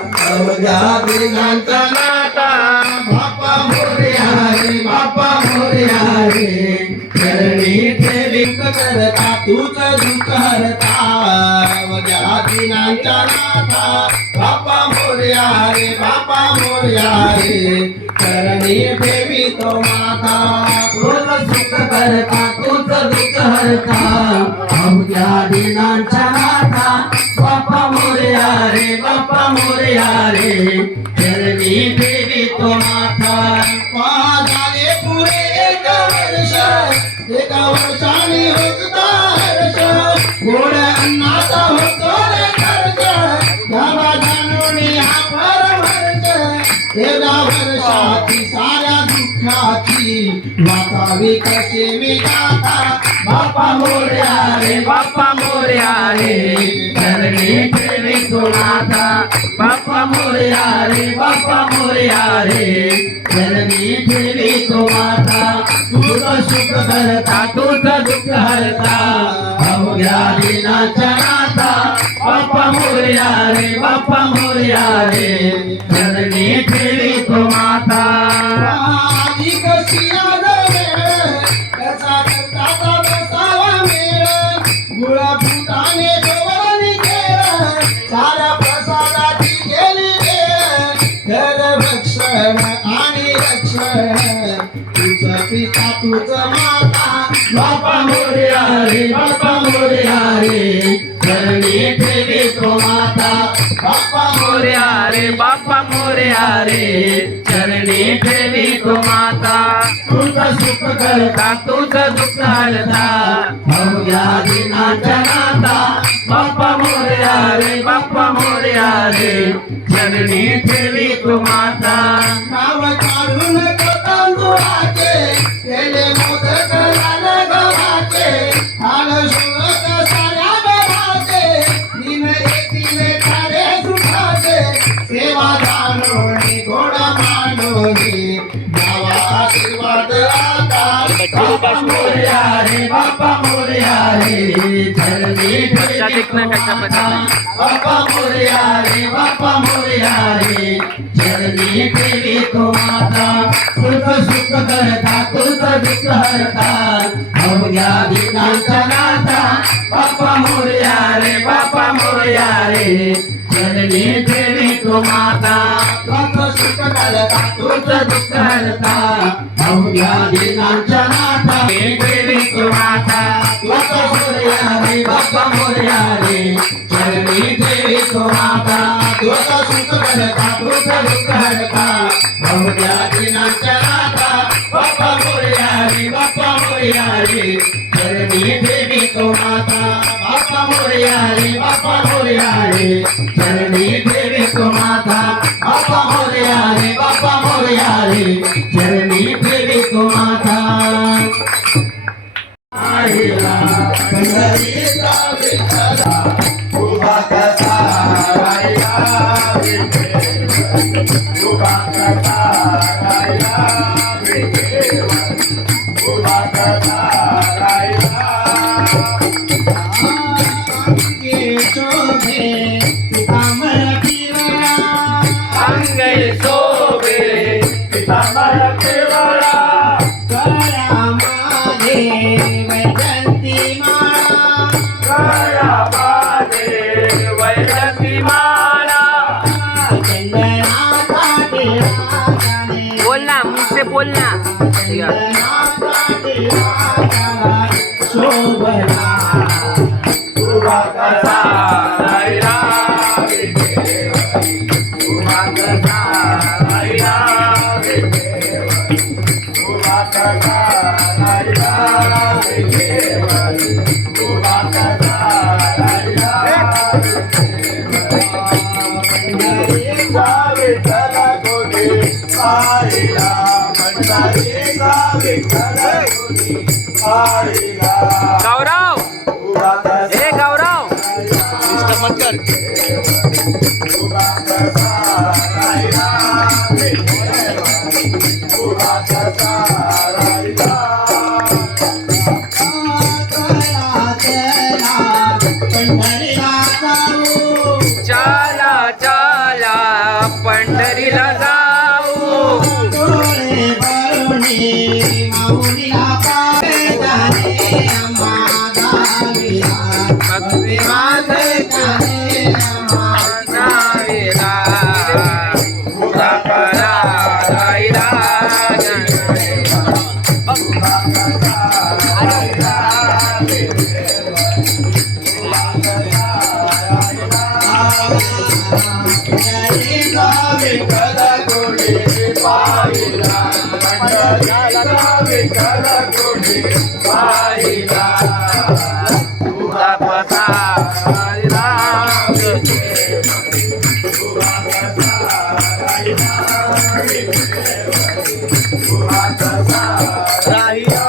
अवघ्या दिनांचा नाता बाप्पा मोरया रे बाप्पा मोरया रे चरणी ठेवी करता तूच दुःख हरता अवघ्या दिनांचा नाता बाप्पा मोरया रे बाप्पा मोरया रे चरणी ठेवी तो माता तूच सुख करता तूच दुःख हरता अवघ्या दिनांचा नाता बाप्पा मोरया रे बाप्पा मोरया रे चरणी ठेवी तो माता झाले पुरे एक वर्षाने होता हर्ष गोड अन्नाचा होतो रे खर्च गावा जाणून हा परमर्श तेरा वर्षाची साऱ्या दुःखाची वाचावी कशी मी गाथा बाप्पा मोरया रे बाप्पा मोरया रे चरणी ठेवी तो माता बाप्पा मोरया रे बाप्पा मोरया रे चरणी ठेवी तो माता तूच सुख करता तूच दुःख हरता अवघ्या दिनाचा नाता बाप्पा मोरया रे बाप्पा मोरया रे चरणी ठेवी तो माता आधी कशी याद वेळ कसा करता बसावा मेळ गुळा फुटाने गवळणी खेळ साऱ्या प्रसादाची केली वेळ घर भक्षण आणि रक्षण तुझ पिता तुझ माता बाप्पा मोरया रे बाप्पा मोरया रे चरणी ठेवी तो माता बाप्पा मोरया रे बाप्पा मोरया रे चरणी ठेवी तो माता तुझ सुख करता तुझ दुःख हरता अवघ्या दिनाचा नाता बाप्पा मोरया रे बाप्पा मोरया रे चरणी ठेवी तो माता नाव काढून तांदूळाचे केले मोदक लाल गव्हाचे हाल शोधत साऱ्या बेलाचे दिन येतील सारे सुखाचे सेवा जाणोनी गोड मानोनी गावा आशीर्वाद आता बाप्पा मोरया रे बाप्पा मोरया रे चरणी ठेवी तो माता बाप्पा मोरया रे बाप्पा मोरया रे चरणी ठेवी तो माता तुझ सुख करता तुझ दुःख हरता अवघ्या दिनांचा नाता बाप्पा मोरया रे बाप्पा मोरया रे चरणी ठेवी तो माता तुझ सुख करता तुझ दुःख हरता अवघ्या दिनांचा नाता ठेवी तो माता बाप्पा मोरया रे बाप्पा मोरया रे चरणी ठेवी तो माता तुझ सुख करता तुझ दुःख हरता अवघ्या दिनांचा नाता बाप्पा मोरया रे बाप्पा मोरया रे चरणी ठेवी तो माता बाप्पा मोरया रे बाप्पा मोरया रे चरणी ठेवी तो माता बाप्पा मोरया रे बाप्पा मोरया रे चरणी ठेवी तो माता आईला पंढरीचा विठ्ठला उभा कसा राहिला विठ्ठल उभा कसा राहिला विठ्ठल उभा कसा राहिला अंगे शोभे पितांबर पिवळा अंगे शोभे पितांबर पिवळा गळ्यामध्ये वैजंती माळा गळ्यामध्ये वैजंती माळा चंदनाचा टिळा जाणे बोलना मुझसे बोलना चंदनाचा टिळा जाणे शोभला उभा कसा राहिला विठ्ठल उभा कसा राहिला विठ्ठल उभा कसा राहिला विठ्ठल उभा कसा राहिला पंढरीचा विठ्ठल गोदी पाहिला पंढरीचा विठ्ठल गोदी पाहिला गौरव उभा कसा ए गौरव डिस्टर्ब मत कर उभा कसा राहिला विठ्ठल उभा कसा राहिला पंढरीला जाऊ चला चला पंढरीला जाऊ डोळे भरुनी माऊलीला पावे जाणे आम्हा गावीला. भक्ती पावे जाणे आम्हा नावेला तुझा परा राहिला तुझा पता राहिला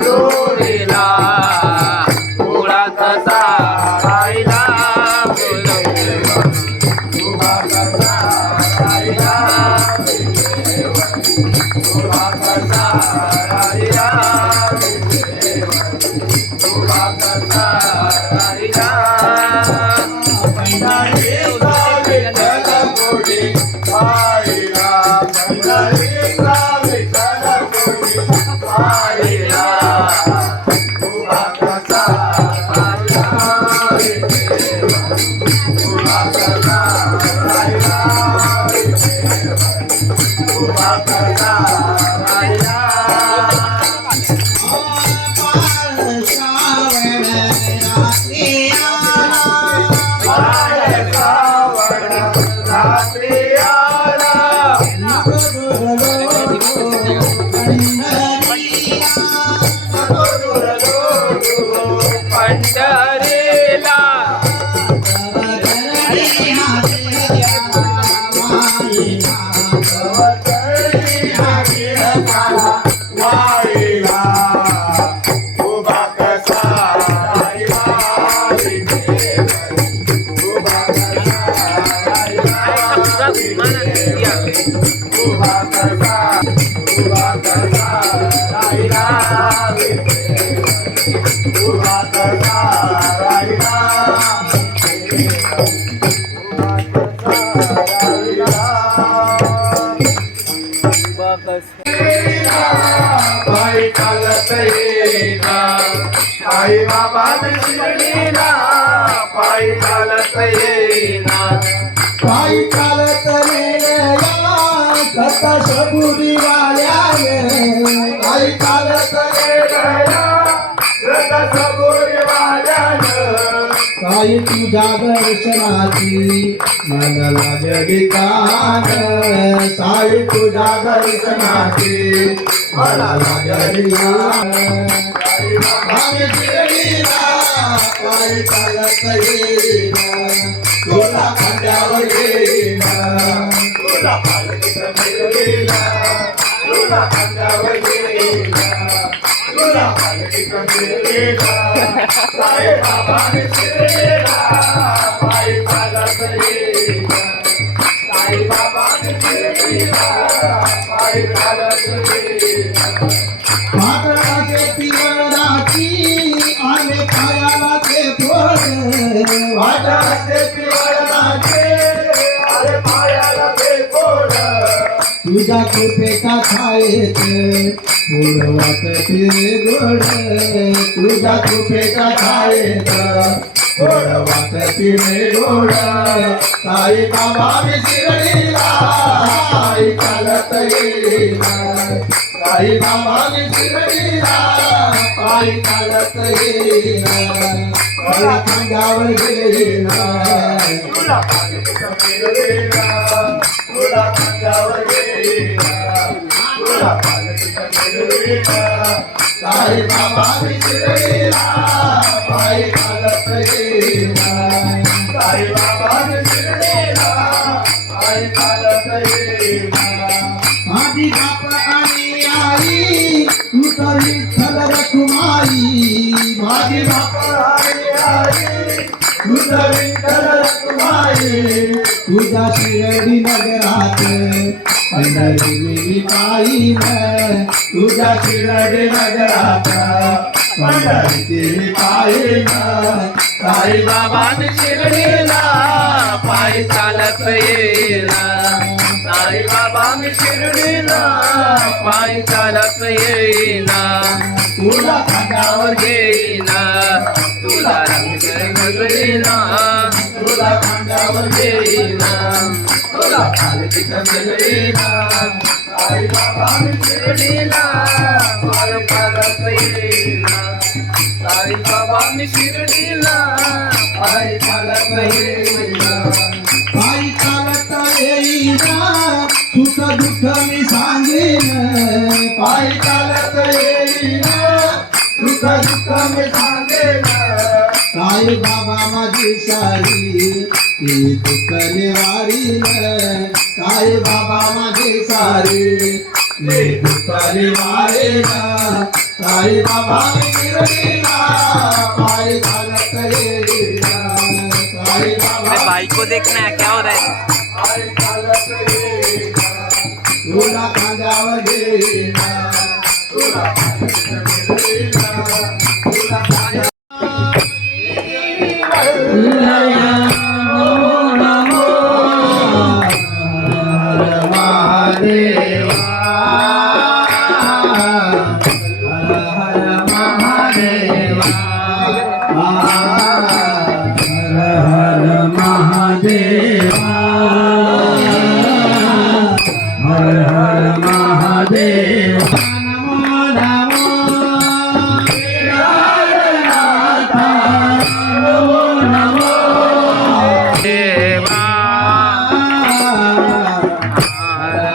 लोरीला मुळाचा राहिला पंढरीला पायी चालत येईना आई बाबा शिर्डीला पायी चालत येईना पायी चालत नेया कथा सबुरी वाल्याने पायी चालत येईना श्रद्धा सबुरी वाल्यानं काही तुझ्या दर्शनाची मन लागली कान साई तुझ्या दर्शनाची मला लागली कान आम्ही शिर्डीला पायी चालत येईना तुला खांद्यावर घेईना तुला पालखीत फिरविला तुला खांद्यावर घेईना तुला पालखीत फिरविला साई बाबाने शिर्डीला पायी चालत येईना साई बाबाने शिर्डीला पायी चालत येईना पातळाचे पिवळाची आले पायाला ते फोड वाटाचे पिवळाचे अरे पायाला ते कोड तुझ्या कृपेचा छायेत गोड वाटते रे गोड तुझ्या कृपेचा छायेत गोड वाटते रे गोड साई बाबा मी शिर्डीला पायी चालत येईना साई बाबा मी शिर्डीला पायी चालत येईना मला खांद्यावर घेईना तुला पालखीत फिरविला तुला खांद्यावर घेईना तुला पालखीत फिरविला साई बाबा मी शिर्डीला पायी चालत येईना साई बाबाने शिर्डीला पायी चालत येईना आधी बाप आणि आई तू तर विठ्ठल रखुमाई माझी बाप आणि आई तुझं विठ्ठल रखुमाई तुझ्या शिर्डी नगरात पंढरी पायीन तुझ्या शिर्डी नगरात पंढरीची पायीन साईबाबांनी शिर्डीला पायी चालत येईना साईबाबांनी शिर्डीला पायी चालत येईना तुला खांद्यावर घेईना तुला रंग गगडीना तुला खांद्यावर घेईना तुला पालखी कंदलीना आई बाबांनी शिर्डीला पार चालत येईना साईबाबांनी शिर्डीला पायी चालत येईना पायी चालत येईना सुख दुःख मी सांगेन पायी चालत येईना सुख दुःख मी सांगेन साई बाबा माझी सारी ती दुःख निवारीन साई बाबा माझी सारी ती दुःख निवारीन साई बाबा शिर्डीला पायी चालत येईना साई बाबा भाई को देखना क्या हो रहा है पायी चालत येईना तुला खांद्यावर घेईना तुला पालखी कंदलीना तुला खांद्यावर देवा हर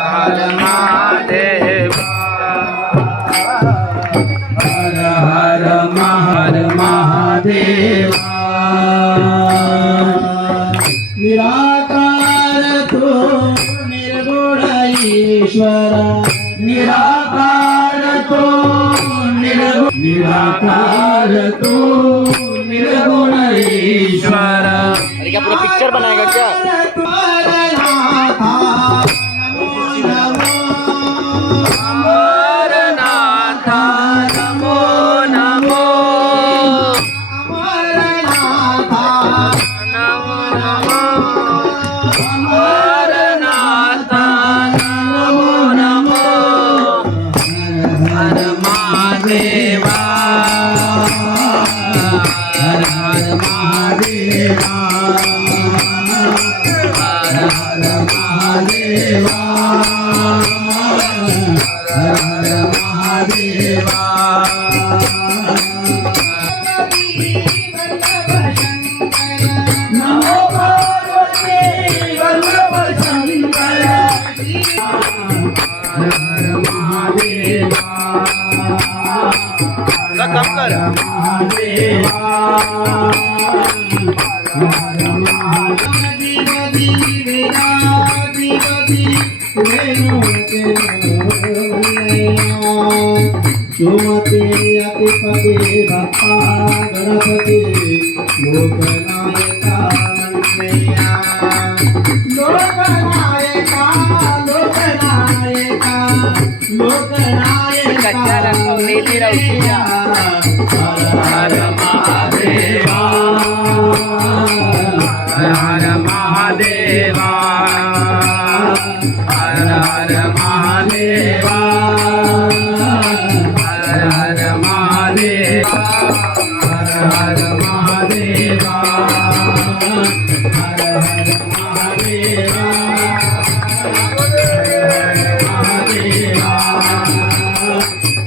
हर महादेवा हर हर महादेवा निराकार तो निर्गुण ईश्वरा निराकार तो निराकार तो निर्गुण ईश्वरा अरे क्या पूरा पिक्चर बनाएगा क्या अमरनाथा नमो नमो नमो नमो अमरनाथा नमो नमो हर महादेवा हर हर महादेवा हर हर महादेवा हर हर महादेवा नमो पार्वती वल्लभ शंकर हर हर महादेवा कम कर महादेवा हर सुमते अतिपते बाप्पा गणपती लोकनायका कन्हैया लोकनायका लोकनायका लोकनायका कच्चा रखो, नीली रौसिया। हर महादेवा हर हर महादेवा हर हर महादेवा हर हर महादेवा हर हर महादेवा हर हर महादेवा हर हर महादेवा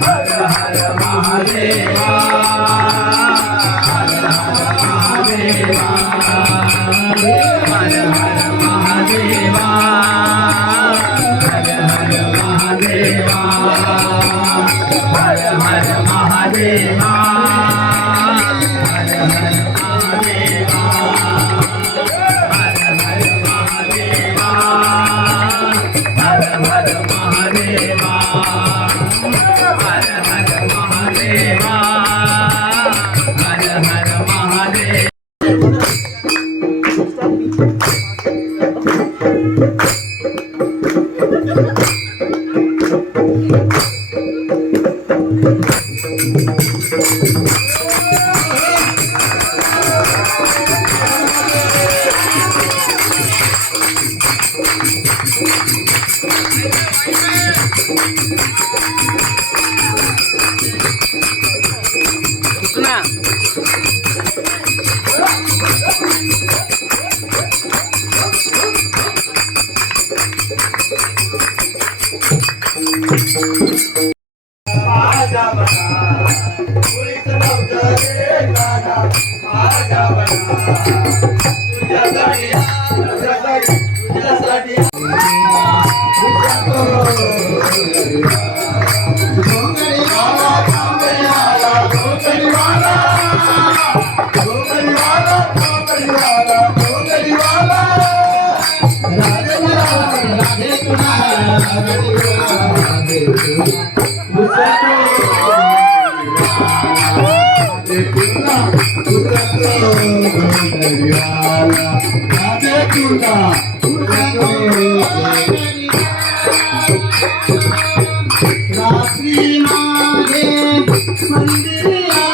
हर हर महादेवा हर हर महादेवा हर हर महादेवा हर हर महादेवा हर हर महादेवा हर हर महादेवा ना माझ्या बना मुळीच नव्हतं रे गाणं माझ्या बना तुझ्यासाठी तुझ्यासाठी रात्री मागे मंदिरिया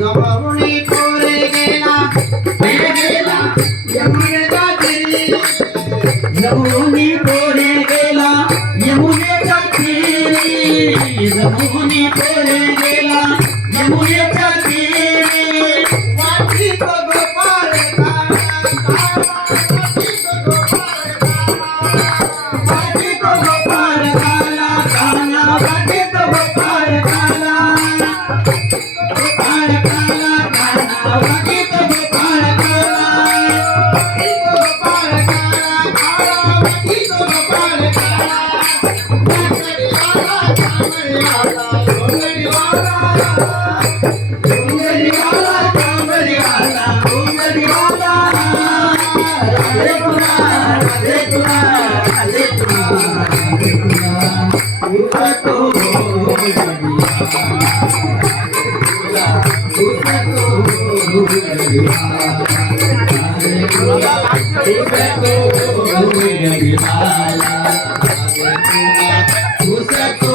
जवळून पोरे गेला यमुनेचा तीरी जवळून पोरे गेला यमुनेचा तीरी जवळून पोरे गेला यमुनेचा तीरी वाटीत गोपाळ वाटीत गोपाळ काला काला वाटीत गोपाळ काला गोपाळ काला काला वाटीत गोपाळ काला वाटीत गोपाळ काला काला वाटीत गोपाळ काला डोंगरीवाला डोंगरीवाला डोंगरीवाला राधे तुला राधे तुला राधे तुला राधे तुला उसको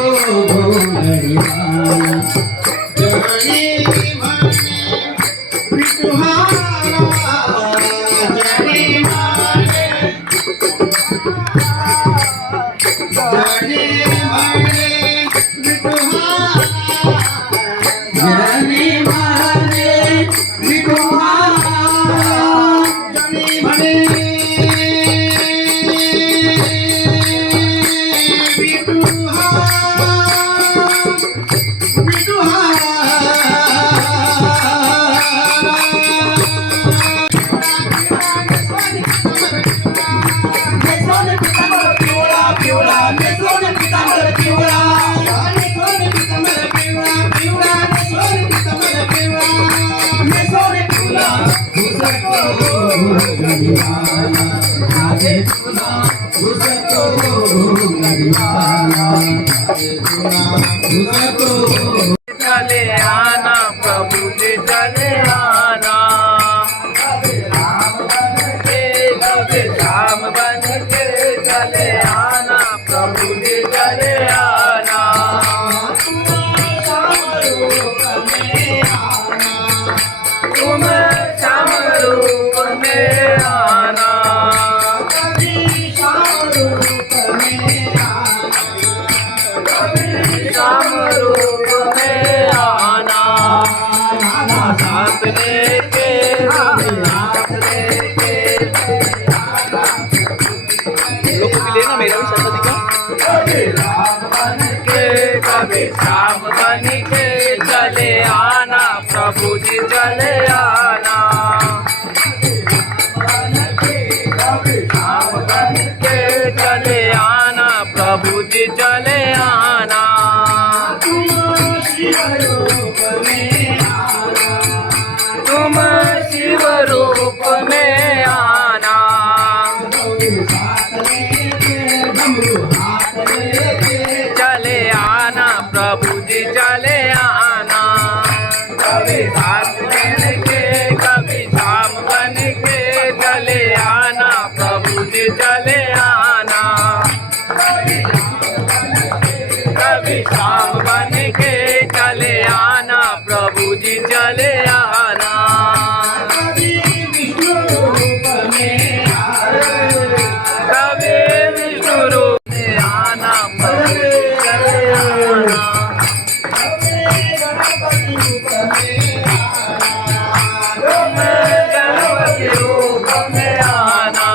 चले आना प्रभु जी चले आना धाम बन के चले आना प्रभु जी चले आना तुम श्याम रूप में आना श्याम रूप चले आना प्रभु जी चले आना शाम बन के चले आना प्रभु जी चले आना तुम शिव रूप में आना चले आना प्रभु जी चले आना कभी हाथ बन के कभी शाम बन के चले आना प्रभु जी चले आना कभी शाम बन के चले आना प्रभु जी चले आना कभी विष्णु रूप में आना प्रभु जी चले आना तुम गणपति रूप में आना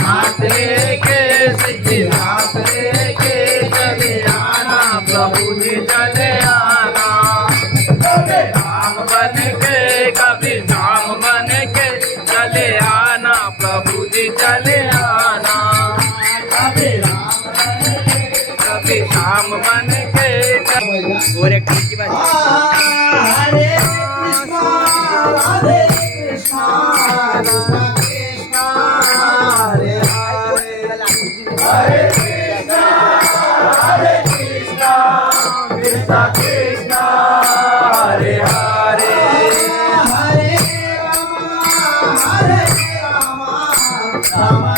हाथ लेके सिद्धि हाथ लेके चले आना प्रभु जी चले आना कभी राम बन के कभी शाम बन के चले आना प्रभु जी चले आना कभी शाम बन के गोरे की बात हरे कृष्णा हरे कृष्णा कृष्ण कृष्ण हरे हरे हरे कृष्णा कृष्ण कृष्ण हरे हरे हरे राम राम